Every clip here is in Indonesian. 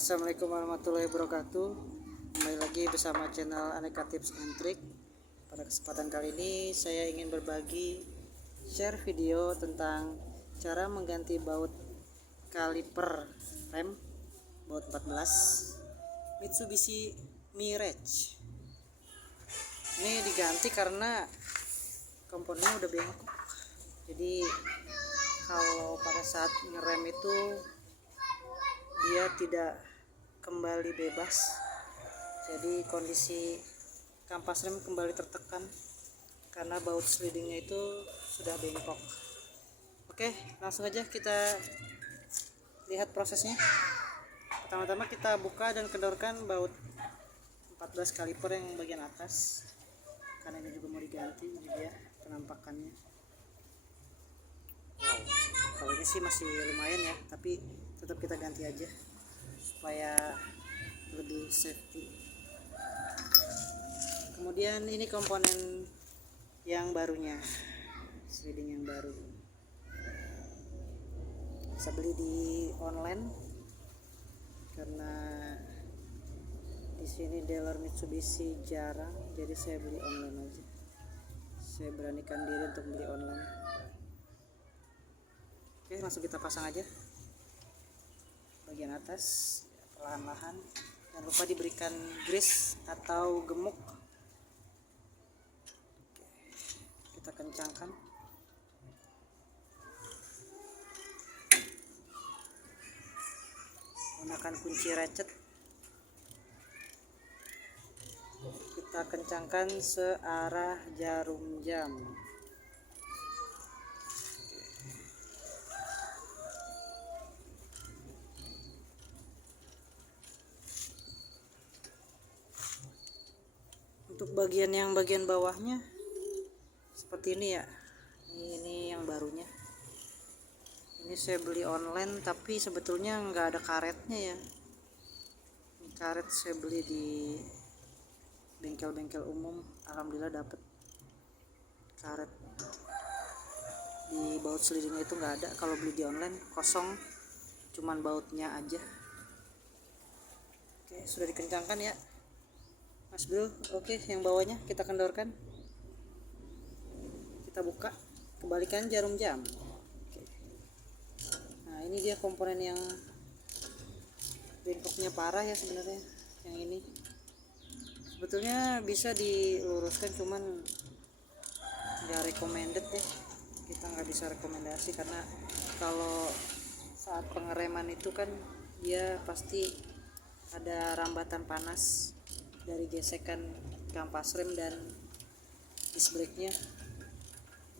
Assalamualaikum warahmatullahi wabarakatuh. Kembali lagi bersama channel Aneka Tips and Trick. Pada kesempatan kali ini saya ingin berbagi share video tentang cara mengganti baut kaliper rem baut 14 Mitsubishi Mirage. Ini diganti karena komponennya udah bengkok. Jadi kalau pada saat ngerem itu dia tidak kembali bebas, jadi kondisi kampas rem kembali tertekan karena baut slidingnya itu sudah bengkok. Oke, langsung aja kita lihat prosesnya. Pertama-tama kita buka dan kendorkan baut 14 kaliper yang bagian atas, karena ini juga mau diganti. Ini dia penampakannya. Wow, kalau ini sih masih lumayan ya, tapi tetap kita ganti aja supaya lebih safety. Kemudian ini komponen yang barunya, sliding yang baru, bisa beli di online karena di sini dealer Mitsubishi jarang, jadi saya beli online aja. Saya beranikan diri untuk beli online. Oke, langsung kita pasang aja bagian atas perlahan-lahan. Jangan lupa diberikan grease atau gemuk. Oke, kita kencangkan. Gunakan kunci ratchet. Kita kencangkan searah jarum jam. Untuk bagian bawahnya seperti ini ya. Ini yang barunya. Ini saya beli online, tapi sebetulnya nggak ada karetnya ya. Ini karet saya beli di bengkel-bengkel umum. Alhamdulillah dapet karet. Di baut slidingnya itu nggak ada. Kalau beli di online kosong, cuman bautnya aja. Oke, sudah dikencangkan ya Mas Bro. Oke, yang bawahnya kita kendorkan, kita buka, kembalikan jarum jam. Oke. Nah, ini dia komponen yang bengkoknya parah ya sebenarnya. Yang ini sebetulnya bisa diluruskan, cuman nggak recommended deh. Kita nggak bisa rekomendasi karena kalau saat pengereman itu kan dia pasti ada rambatan panas dari gesekan kampas rem dan disc brake-nya.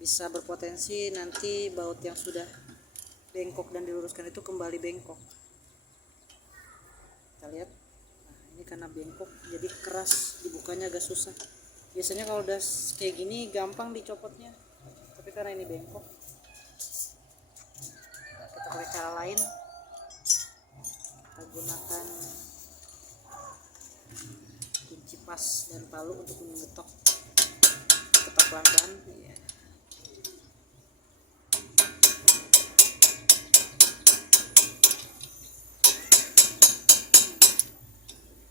Bisa berpotensi nanti baut yang sudah bengkok dan diluruskan itu kembali bengkok. Kita lihat, nah ini karena bengkok jadi keras, dibukanya agak susah. Biasanya kalau udah kayak gini gampang dicopotnya, tapi karena ini bengkok, kita pakai cara lain. Kita gunakan kunci pas dan palu untuk mengetok. Ketok pelan-pelan ya.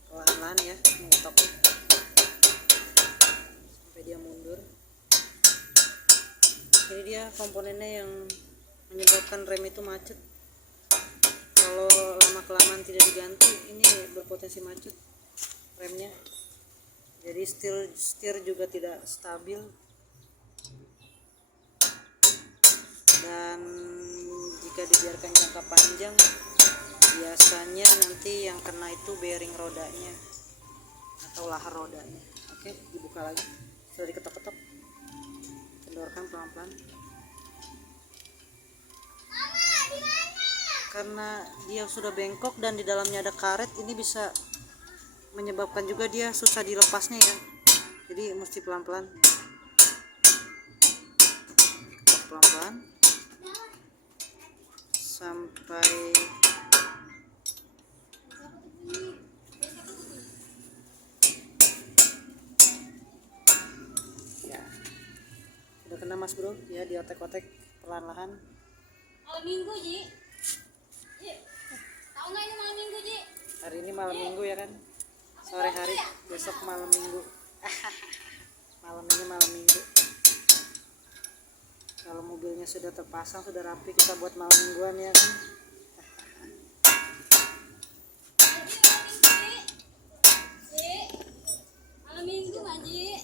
Pelan-pelan ya mengetoknya sampai dia mundur. Ini dia komponennya yang menyebabkan rem itu macet. Kalau lama kelamaan tidak diganti, ini berpotensi macet remnya. Jadi setir juga tidak stabil, dan jika dibiarkan jangka panjang biasanya nanti yang kena itu bearing rodanya atau lahar rodanya. Oke, dibuka lagi, sudah diketok-ketok, kendorkan pelan-pelan. Karena dia sudah bengkok dan di dalamnya ada karet, ini bisa menyebabkan juga dia susah dilepasnya ya. Jadi mesti pelan-pelan, pelan-pelan sampai ya udah kena Mas Bro ya. Diotek-otek perlahan-lahan. Malam minggu Ji. Tahu nggak ini malam minggu Ji? Hari ini malam minggu ya kan, sore hari, besok malam minggu. Malam ini malam minggu. Kalau mobilnya sudah terpasang, sudah rapi, kita buat malam mingguan ya kan. Malam minggu Maji.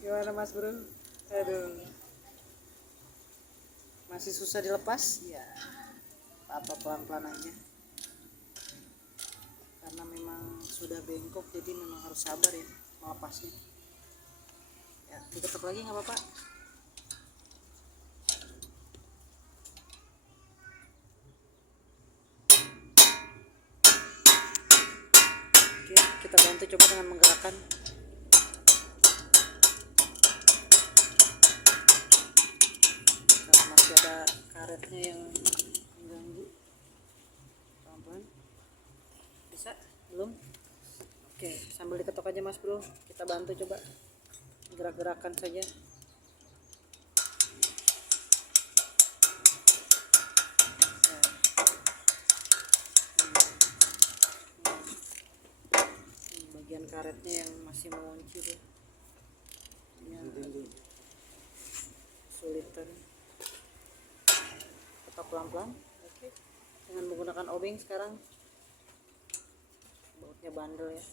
Gimana Mas Bro? Aduh, masih susah dilepas ya, apa pelan-pelan aja, karena memang sudah bengkok, jadi memang harus sabar ya melepasnya ya. Diketuk lagi nggak apa-apa. Oke, kita bantu coba dengan menggerakkan. Karena masih ada karetnya yang mengganggu. Pelan-pelan. Bisa? Belum? Oke, sambil diketok aja Mas Bro, kita bantu coba gerak-gerakan saja. Bagian karetnya yang masih mengunci tuh, ya, kesulitan. Ketok pelan-pelan. Oke, dengan menggunakan obeng sekarang. Bautnya bandel ya.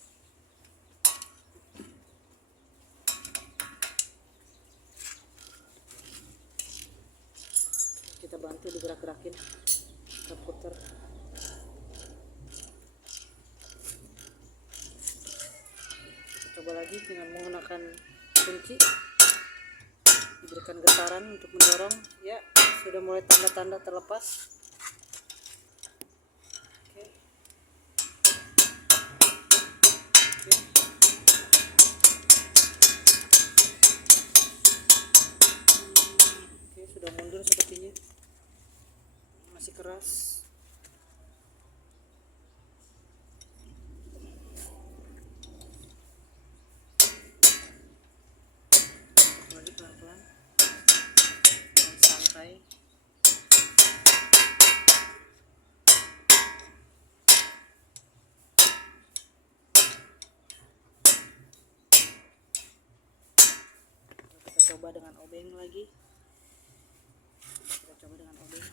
Kita bantu digerak-gerakin, kita putar. Coba lagi dengan menggunakan kunci, diberikan getaran untuk mendorong. Ya, sudah mulai tanda-tanda terlepas. Oke. Oke, sudah mundur sepertinya, masih keras. Lagi pelan-pelan dan santai. Kita coba dengan obeng lagi. Kita coba dengan obeng.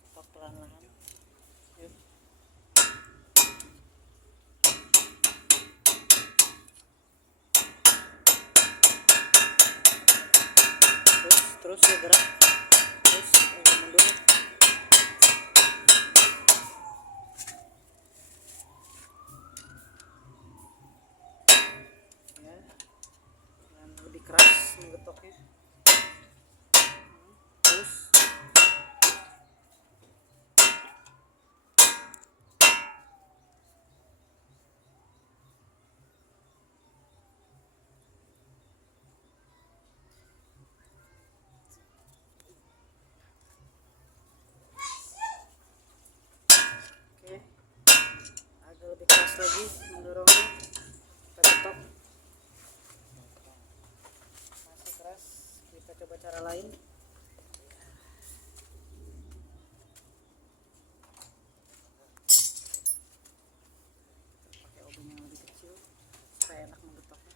Ketok pelan-pelan. Yuk. Terus ya gerak. Terus mundur. Ya. Dan lebih keras menggetoknya. Terus. Oke. Agak lebih keras lagi mendorongnya. Kita ketok. Masih keras. Kita coba cara lain. Pakai obeng yang lebih kecil supaya enak menggetoknya.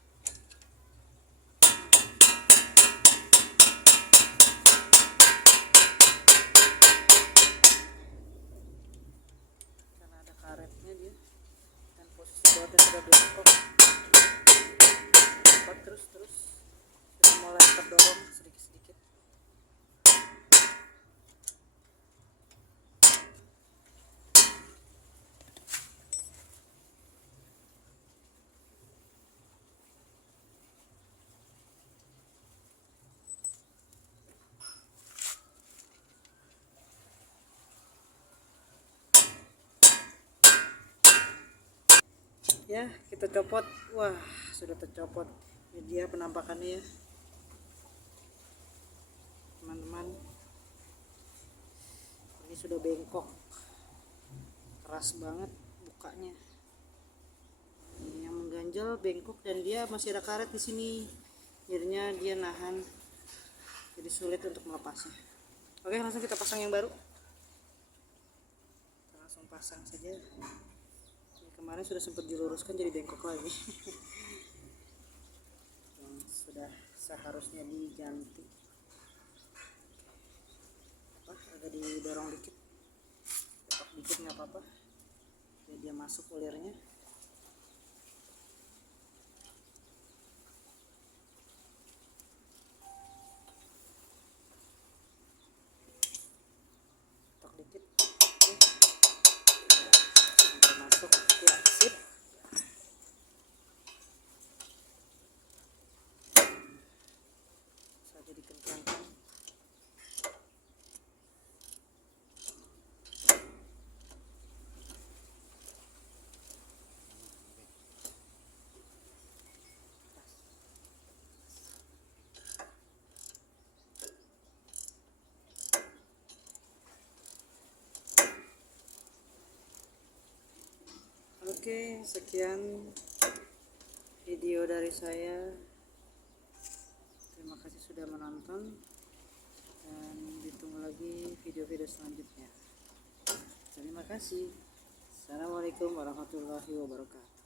Karena ada karetnya dia dan posisi bautnya sudah bengkok. Cepat terus sudah mulai terdorong sedikit-sedikit. Ya, kita copot. Wah, sudah tercopot. Ini dia penampakannya ya, teman-teman. Ini sudah bengkok, keras banget bukanya. Ini yang mengganjal bengkok dan dia masih ada karet di sini. Jadinya dia nahan. Jadi sulit untuk melepasnya. Oke, langsung kita pasang yang baru. Kita langsung pasang saja. Ini kemarin sudah sempat diluruskan jadi bengkok lagi. Sudah seharusnya diganti. Agak didorong dikit, tepak dikit nggak apa-apa, jadi dia masuk ulirnya. Tepak dikit, oke. Sampai masuk, ya sip. Saja dikencangkan. Oke, sekian video dari saya. Terima kasih sudah menonton, dan ditunggu lagi video-video selanjutnya. Terima kasih. Assalamualaikum warahmatullahi wabarakatuh.